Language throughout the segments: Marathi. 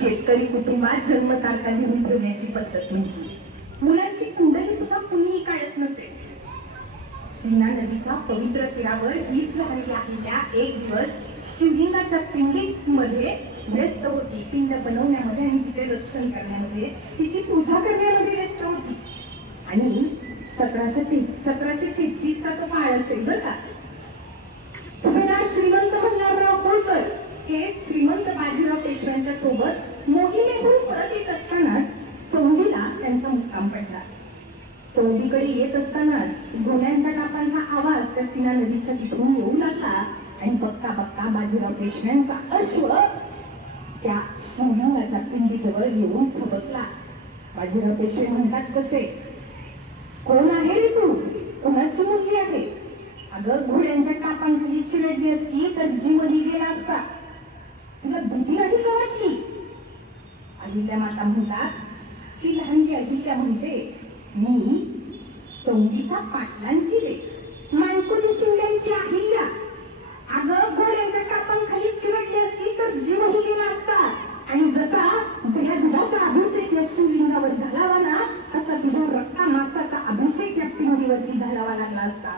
शेतकरी कुटुंबात जन्मतारखा लिहून ठेवण्याची पद्धत नव्हती मुलांची कुंडली सुद्धा कुणीही काढत नसे. सीना नदीच्या पवित्र तीरावर हीच लहरी आलेल्या एक दिवस शिवलिंगाच्या पिंडीत मध्ये व्यस्त होती. पिंड बनवण्यामध्ये आणि तिचे रक्षण करण्यामध्ये तिची पूजा करण्यामध्ये व्यस्त होती. आणि सतराशे ते सतराशे तेहतीसचा तो काळ असेल बरं का? सुभेदार श्रीमंत मल्हारराव होळकर हे श्रीमंत बाजीराव पेशव्यांच्या सोबत मोहिमेहून परत येत असतानाच चौंडीला त्यांचा मुक्काम पडला चौंडीकडे येत असतानाच घोड्यांच्या टाकांचा आवाज त्या नदीच्या तिथून येऊ लागला आणि बघता बघता बाजीराव पेशव्यांचा अश्व त्या शिवलिंगाच्या पिंडीजवळ येऊन थबकला. बाजीराव पेशवे म्हणतात कसे? कोण आहे रे तू? कोणाची मुलगी आहे? अगं घोड्यांच्या टापांखाली चिरडली असती तर जीवनी गेला असता. तुला भीती नाही का वाटली? अहिल्या माता म्हणतात ती लहानगी अहिल्या म्हणते मी चौंडीच्या पाटलांची रे. मानकुली शिंद्यांची अहिल्या अगं घोड्यांच्या टापांखाली चिरडली असती तर जीवही गेला असता. आणि जसा तुझ्या दुधाचा अभिषेक या शिवलिंगावर घालावा ना असा तुझ्या रक्ता मासाचा अभिषेक या पिंडीवरती घालावा लागला असता.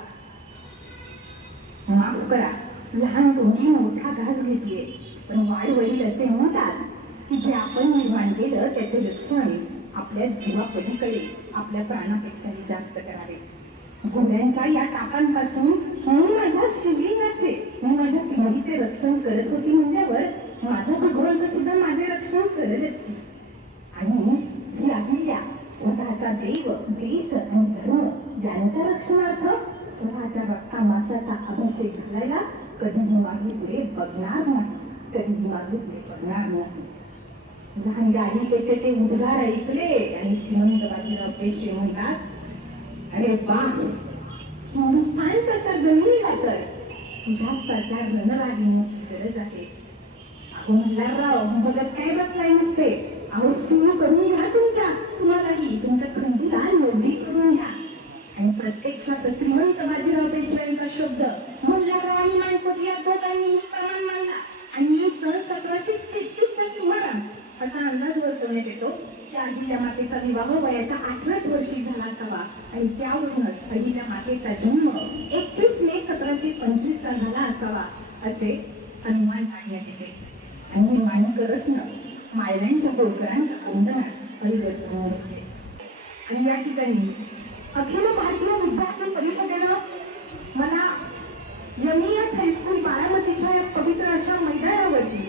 माफ करा लहान तोंडी मोठा घास घेतलीये पण वाढ वडील असे म्हणतात की जे आपण निर्माण केलं त्याचे रक्षण आपल्या जीवापलीकडे आपल्या प्राणापेक्षाही जास्त करावे घोड्यांच्या या टाकांपासून मी माझ्या शिवलिंगाचे मी माझ्या पिढीचे रक्षण करत होती म्हणल्यावर माझा भगवंत सुद्धा माझे रक्षण करत असते. आणि ही अहिल्या स्वतःचा देव देश आणि धर्म यांच्या रक्षणार्थ स्वतःच्या रक्ता मासाचा अभिषेक घालायला कधीही मागे पुढे बघणार नाही कधीही मागे पुढे बघणार नाही. लहान गाडी त्याचे ते उद्गार ऐकले आणि श्रीमंत बाजीराव पेशवे म्हणतात अरे वा हिंदुस्थानच्या सर जमिनीला तर? तुझ्या सरकार रणरागिणीची गरज आहे. अहो मल्हारराव बघत काय बसलाय नसते? अहो सुरू करून घ्या तुमच्या तुम्हालाही. तुमच्या खंडीला नोंदणी करून घ्या. आणि प्रत्यक्षात श्रीमंत बाजीराव पेशव्यांचा शब्द मल्हारराव आणि माणकोट या दोघांनी प्रमाण मानला? आणि सन सतराशे तेहतीसच्या सुमारास असा अंदाज वर्तवण्यात येतो की अहिल्या मातेचा विवाह वयाच्या आठव्याच वर्षी झाला असावा. आणि त्यावरूनच अहिल्या मातेचा जन्म एकतीस मे सतराशे पंचवीस ला झाला असावा असे अनुमान काढण्यात येते आणि हे मानकरत्न मायल्यांच्या गोळकरांच्या कोंदणात परिवर्तन असते आणि या ठिकाणी अखिल भारतीय विद्यार्थी परिषदेनं मला एमईएस हायस्कूल बारामतीच्या या पवित्र अशा मैदानावरती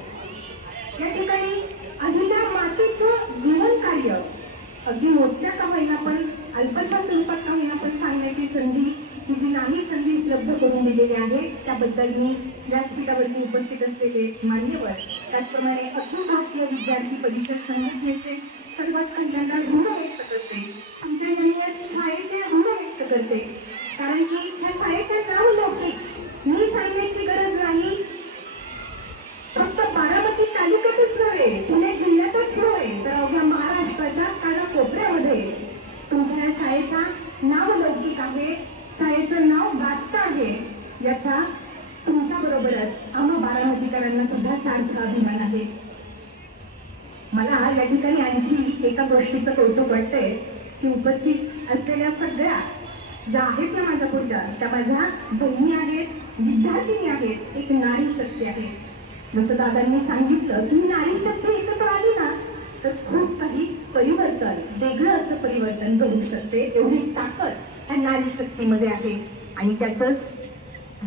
या ठिकाणी अहिल्या मातेचं जीवन कार्य अगदी मोठ्या का होईना पण अल्पशा स्वरूपात का होईना पण सांगण्याची संधी ही जी नाही संधी उपलब्ध करून दिलेली आहे त्याबद्दल मी व्यासपीठावरती उपस्थित असलेले मान्यवर त्याचप्रमाणे अखिल भारतीय विद्यार्थी परिषद संघटनेचे सर्वात पहिल्यांदा ऋण व्यक्त करते. तुमच्या शाळेचे ऋण व्यक्त करते. कारण की त्या शाळेचं नाव लौकिक मी सांगण्याची गरज नाही फक्त बारामती तालुक्यातच नव्हे पुणे जिल्ह्यातच नव्हे तर अवघ्या महाराष्ट्राच्या कानाकोपऱ्यामध्ये तुमच्या या शाळेचा नाव लौकिक आहे शाळेचं नाव गाजत आहे याचा तुमच्या बरोबरच आम्हा अधिकाऱ्यांना सुद्धा सार्थ अभिमान आहे. मला या ठिकाणी आणखी एका गोष्टीचं कौतुक वाटतंय की उपस्थित असलेल्या सगळ्या ज्या आहेत ना माझ्या पुढच्या त्या माझ्या बहिणी आहेत विद्यार्थिनी आहेत एक नारी शक्ती आहे. जसं दादांनी सांगितलं की नारी शक्ती एकत्र आली ना तर खूप काही परिवर्तन वेगळं असं परिवर्तन घडू शकते एवढी ताकद त्या नारी शक्तीमध्ये आहे. आणि त्याचंच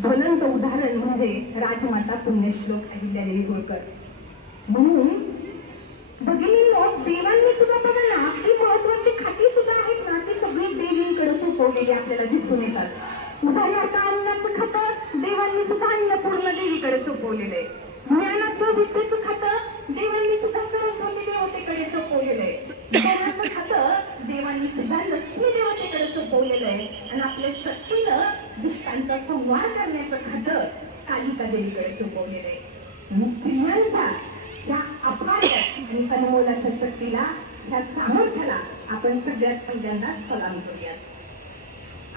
ज्वलंत उदाहरण म्हणजे राजमाता पुण्यश्लोक अहिल्यादेवी होळकर. म्हणून भगिनींनो देवांनी सुद्धा बघा ना आपली महत्वाची खाती सुद्धा आहेत ना ती सगळी देवींकडे सोपवलेली आपल्याला दिसून येतात. उदाहरणार्थ अन्नाचं खातं देवांनी सुद्धा अन्नपूर्ण देवीकडे सोपवलेलं आहे ज्ञानाचं विद्येचं खातं देवांनी सुद्धा सरस्वती म्हणजे देवतेकडे सोपवलेलं आहे खातं देवांनी सुद्धा लक्ष्मी देवतेकडे सोपवलेलं आहे आणि आपल्या शक्य प्राण्यांचा संवार करण्याचं खातं कालिका देवीकडे सोपवलेलं आहे. स्त्रियांच्या त्या अपार आणि अनमोल अशा शक्तीला त्या सामर्थ्याला आपण सगळ्यात पहिल्यांदा सलाम करूयात.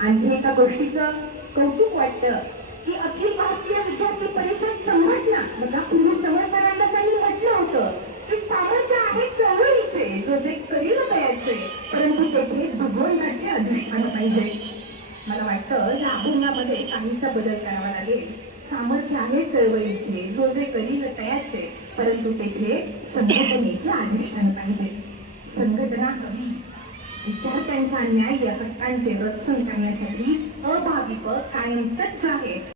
आणखी एका गोष्टीचं कौतुक वाटतं की अखिल भारतीय विद्यार्थी परिषद संघटना बघा पूर्वी समर्थकांना काही म्हटलं होतं. की सामर्थ्य आहे चळवळीचे जो जे करील वयाचे परंतु तेथे भगवंताचे अधिष्ठान पाहिजे. मला वाटतं या अभंगामध्ये काहीसा बदल करावा लागेल. सामर्थ्य आहे चळवळीचे जो जे करील तयाचे परंतु तेथे संघटनेचे अधिष्ठान पाहिजे. संघटना हवी. विद्यार्थ्यांच्या न्याय्य हक्कांचे रक्षण करण्यासाठी अभाविक कायम सज्ज आहे